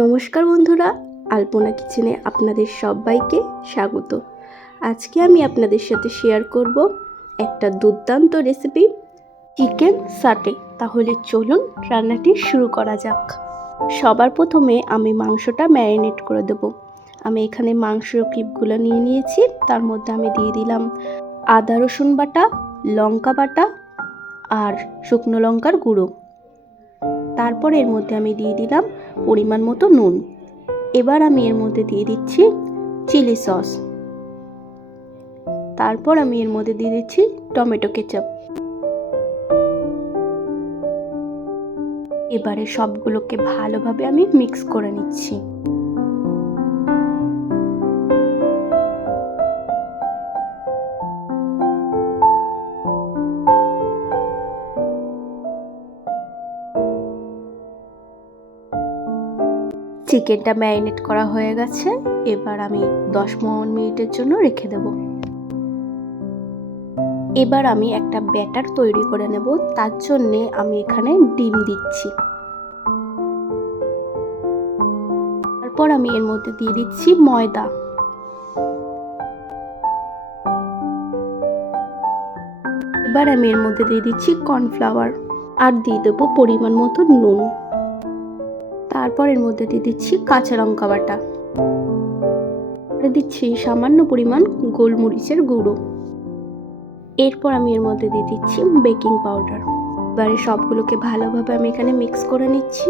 নমস্কার বন্ধুরা, আলপনা কিচেনে আপনাদের সবাইকে স্বাগত। আজকে আমি আপনাদের সাথে শেয়ার করব একটা দুর্দান্ত রেসিপি চিকেন সাটে তাহলে চলুন রান্নাটি শুরু করা যাক। সবার প্রথমে আমি মাংসটা ম্যারিনেট করে দেব। আমি এখানে মাংস ক্লিপগুলো নিয়ে নিয়েছি, তার মধ্যে আমি দিয়ে দিলাম আদা, রসুন বাটা, লঙ্কা বাটা আর শুকনো লঙ্কার গুঁড়ো। তারপর এর মধ্যে আমি দিয়ে দিলাম পরিমাণ মতো নুন। এবার আমি এর মধ্যে দিয়ে দিচ্ছি চিলি সস। তারপর আমি এর মধ্যে দিয়ে দিচ্ছি টমেটো কেচাপ। এবারে সবগুলোকে ভালোভাবে আমি মিক্স করে নিচ্ছি। চিকেনটা ম্যারিনেট করা হয়ে গেছে। এবার আমি দশ পনেরো মিনিটের জন্য রেখে দেব। এবার আমি একটা ব্যাটার তৈরি করে নেব। তার জন্যে আমি এখানে ডিম দিচ্ছি। তারপর আমি এর মধ্যে দিয়ে দিচ্ছি ময়দা। এবার আমি এর মধ্যে দিয়ে দিচ্ছি কর্নফ্লাওয়ার। আর দিয়ে দেবো পরিমাণ মতো নুন। তারপর এর মধ্যে দিয়ে দিচ্ছি কাঁচা লঙ্কা বাটা। দিচ্ছি সামান্য পরিমাণ গোলমরিচের গুঁড়ো। এরপর আমি এর মধ্যে দিয়ে দিচ্ছি বেকিং পাউডার। এবারে সবগুলোকে ভালোভাবে আমি এখানে মিক্স করে নিচ্ছি।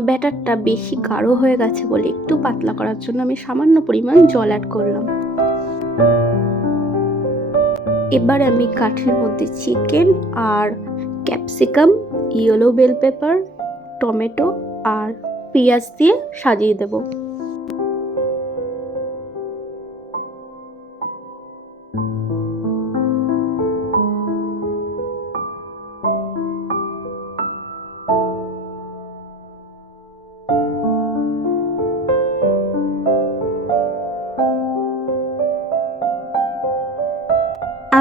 ব্যাটারটা বেশি গাঢ় হয়ে গেছে বলে একটু পাতলা করার জন্য আমি সামান্য পরিমাণ জল অ্যাড করলাম। এবার আমি কাঠের মধ্যে চিকেন আর capsicum yellow bell pepper tomato আর পেঁয়াজ দিয়ে সাজিয়ে দেবো।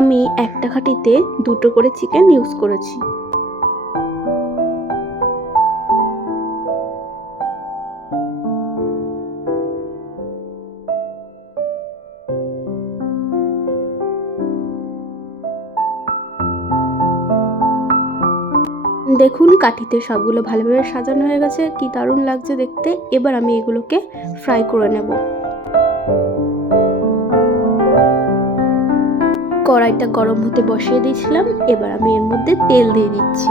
আমি একটা খাঁটিতে দুটো করে চিকেন ইউজ করেছি। দেখুন, কাঠিতে সবগুলো ভালোভাবে সাজানো হয়ে গেছে। কি দারুণ লাগছে দেখতে। এবার আমি এগুলোকে ফ্রাই করে নেব। কড়াইটা গরম হতে বসিয়ে দিয়েছিলাম, এবার আমি এর মধ্যে তেল দিয়ে দিচ্ছি।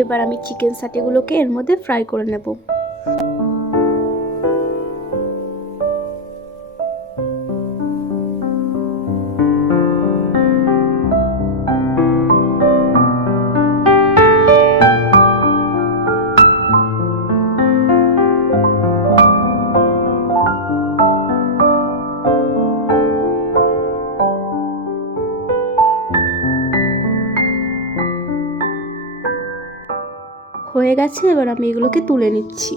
এবার আমি চিকেন সাটিগুলোকে এর মধ্যে ফ্রাই করে নেব। হয়ে গেছে, এবার আমি এগুলোকে তুলে নিচ্ছি।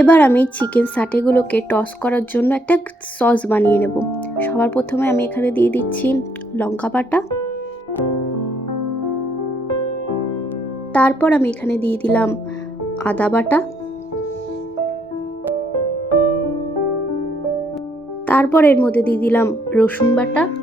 এবার আমি চিকেন সাটেগুলোকে টস করার জন্য একটা সস বানিয়ে নেব। সবার প্রথমে আমি এখানে দিয়ে দিচ্ছি লঙ্কা বাটা। তারপর আমি এখানে দিয়ে দিলাম আদা বাটা। তারপর এর মধ্যে দিয়ে দিলাম রসুন বাটা।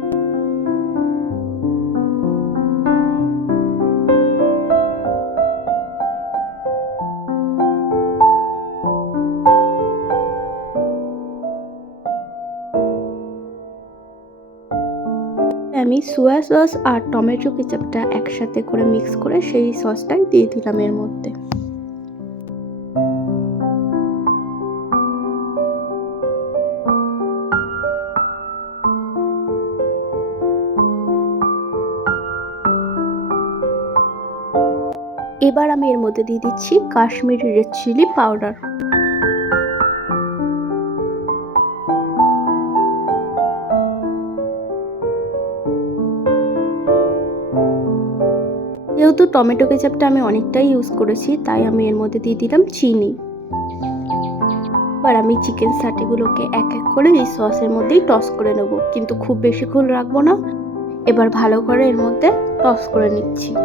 আমি সোয়া সস আর টমেটো কেচাপটা একসাথে করে মিক্স করে সেই সসটাই দিয়ে দিলাম এর মধ্যে। এবার আমি এর মধ্যে দিয়ে দিচ্ছি কাশ্মীরি রেড চিলি পাউডার যেহেতু টমেটো কেচাপটা আমি অনেকটাই ইউজ করেছি, তাই আমি এর মধ্যে দিয়ে দিলাম চিনি। এবার আমি চিকেন সাটিগুলোকে এক এক করে এই সসের মধ্যেই টস করে নেব। কিন্তু খুব বেশিক্ষণ রাখব না। এবার ভালো করে এর মধ্যে টস করে নিচ্ছি।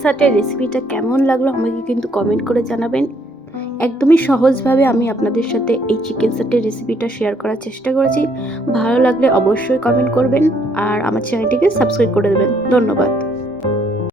চিকেন সাটের রেসিপিটা কেমন লাগল আমাকে কিন্তু কমেন্ট করে জানাবেন। একদমই সহজভাবে আমি আপনাদের সাথে এই চিকেন সাটের রেসিপিটা শেয়ার করার চেষ্টা করেছি। ভালো লাগলে অবশ্যই কমেন্ট করবেন আর আমার চ্যানেলটিকে সাবস্ক্রাইব করে দেবেন। ধন্যবাদ।